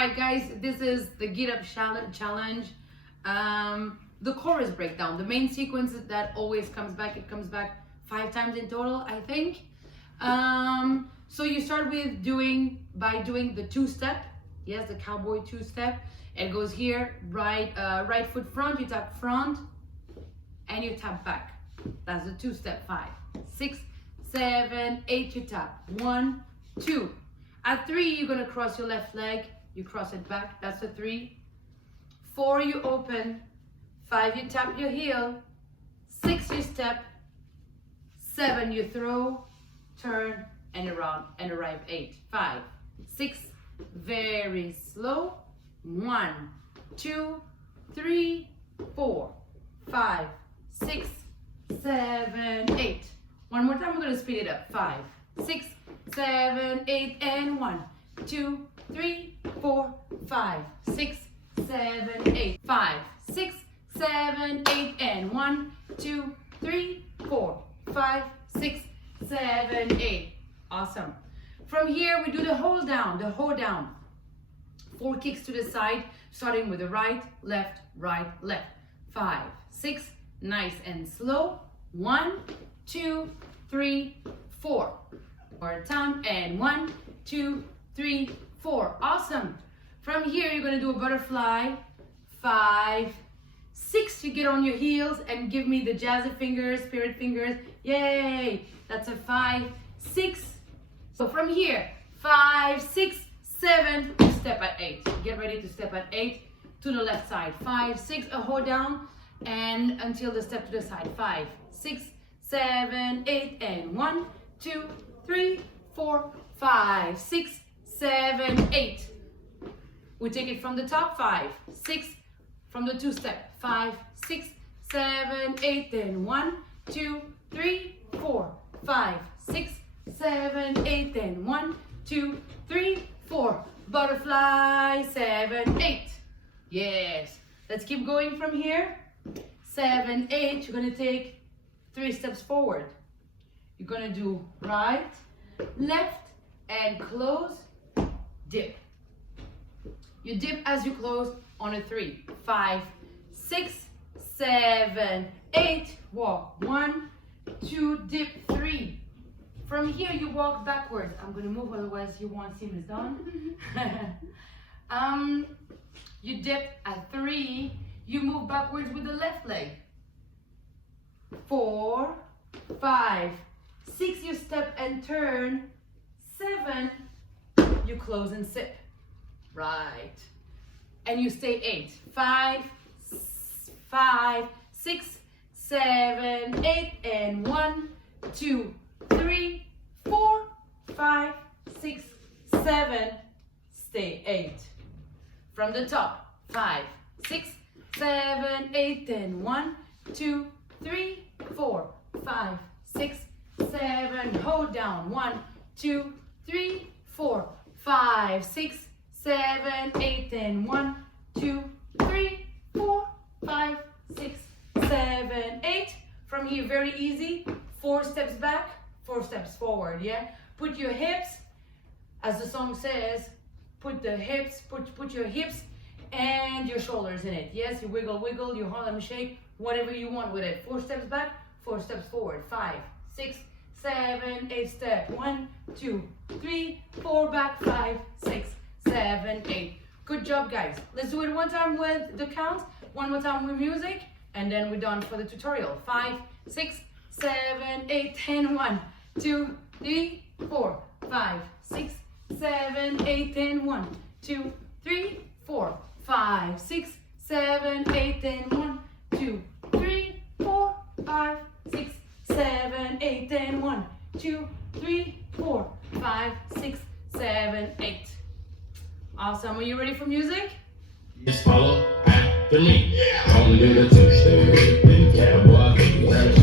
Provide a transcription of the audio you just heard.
right, guys, this is the Git Up challenge. The chorus breakdown, the main sequence that always comes back. It comes back 5 times in total, I think. So you start with doing the 2-step. Yes, the cowboy 2-step. It goes here, right foot front, you tap front, and you tap back. That's the 2-step. 5, 6, 7, 8, you tap. 1, 2. At 3, you're gonna cross your left leg, you cross it back, that's the 3. 4, you open. 5, you tap your heel. 6, you step. 7, you throw, turn, and around, and arrive 8. 5, 6, very slow. 1, 2, 3, 4, 5, 6, 7, 8. One more time, we're gonna speed it up. 5, 6, 7, 8, and 1, 2, 3, 4, 5, 6, 7, 8. 5, 6, 7, 8, and 1, 2, 3, 4, 5, 6, 7, 8. Awesome. From here, we do the hold down. 4 kicks to the side, starting with the right, left, 5, 6, nice and slow. 1, 2, 3, 4. More time, and 1, 2, 3, 4. Awesome. From here, you're gonna do a butterfly. 5, 6, you get on your heels and give me the jazzy fingers, spirit fingers. Yay! That's a 5, 6. So from here, 5, 6, 7, step at 8. Get ready to step at 8 to the left side. 5, 6, a hold down, and until the step to the side. 5, 6, 7, 8, and 1, 2, 3, 4, 5, 6, 7, 8. We take it from the top. 5, 6, from the 2-step. 5, 6, 7, 8, then 1, 2, 3, 4, 5, 6, 7, 8, then 1, 2, 3, 4. Butterfly. 7, 8. Yes. Let's keep going from here. 7, 8. You're gonna take 3 steps forward. You're gonna do right, left, and close, dip. You dip as you close on a 3. 5, 6, 7, 8. Walk. 1, 2, dip. 3. From here, you walk backwards. I'm gonna move, otherwise you won't see me done. You dip at 3. You move backwards with the left leg. 4, 5, 6, you step and turn. 7, you close and sit. Right. And you stay 8. 5, 6, 7, 8, and 1, 2, 3, 4, 5, 6, 7, stay 8. From the top. 5, 6, 7, 8, and 1, 2, 3, 4, 5, 6, 7, hold down. 1, 2, 3, 4, 5, 6, 7, 8, and 1, 2, 3, 4, 5, 6, 7, 8. From here, very easy. 4 steps back, 4 steps forward. Yeah. Put your hips, as the song says, put your hips and your shoulders in it. Yes, you wiggle, you Harlem shake, whatever you want with it. 4 steps back, 4 steps forward. 5, 6, 7, 8 step. 1, 2, 3, 4 back. 5, 6, 7, 8. Good job, guys. Let's do it one time with the counts, one more time with music, and then we're done for the tutorial. 5, 6, 7, 8, and 1, 2, 3, 4, 5, 6, 7, 8, and 1, 2, 3, 4, 5, 6, 7, 8, and 1, 2, 3, 4, 5, 6, 7, 8, and 1, 2, 3, 4, 5, 6, 7, 8. Awesome. Are you ready for music? Just follow after me. Only do the 2-step, then cowboy.